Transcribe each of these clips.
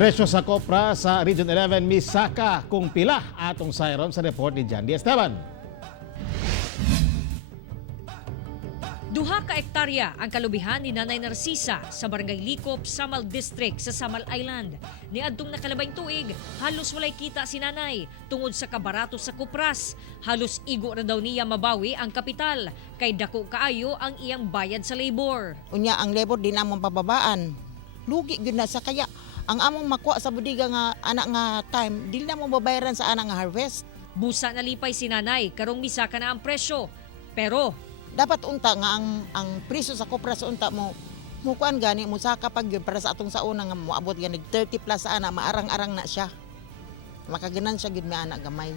Presyo sa Kopras sa Region 11, Misaka kung pila atong sayron sa report ni Jandy Esteban. Duha ka ektarya ang kalubihan ni Nanay Narcisa sa Barangay Likop, Samal District sa Samal Island. Niadtong nakalabayng tuig, halos walay kita si Nanay tungod sa kabarato sa Kopras. Halos igo na daw niya mabawi ang kapital kay dako kaayo ang iyang bayad sa labor. Unya ang labor din among pababaan. Lugi gyud na sa kaya ang among makuha sa budiga nga anak nga time dili na mo babayaran sa anak nga harvest. Busa nalipay si Nanay karong misaka na ang presyo. Pero Dapat unta nga ang presyo sa Kopras unta mo kuan gani mo saka pag yun para sa atong sauna nga moabot ganig 30 plus sa ana maarang-arang na siya. Makaganan siya gid mi anak gamay.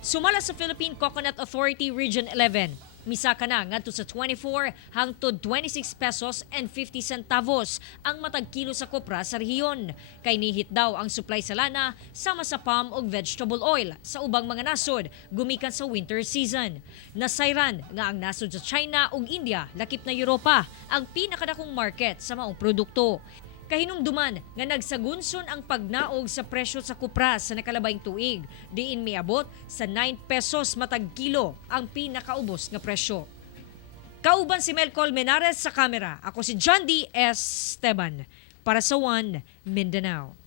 sumala sa Philippine Coconut Authority Region 11. Misaka na ngadto sa 24 hangtod 26 pesos and 50 centavos ang matag kilo sa kopra sa rehiyon. Kay nihit daw ang supply sa lana sama sa palm ug vegetable oil sa ubang mga nasod gumikan sa winter season. Nasayran nga ang nasod sa China ug India lakip na Europa ang pinakadakong market sa maong produkto. Kahinumduman nga nagsagunson ang pagnaog sa presyo sa kopra sa nakalabayng tuig, diin miabot sa 9 pesos matag kilo ang pinakaubos nga presyo. Kauban si Mel Colmenares sa kamera, ako si Jandy Esteban para sa One Mindanao.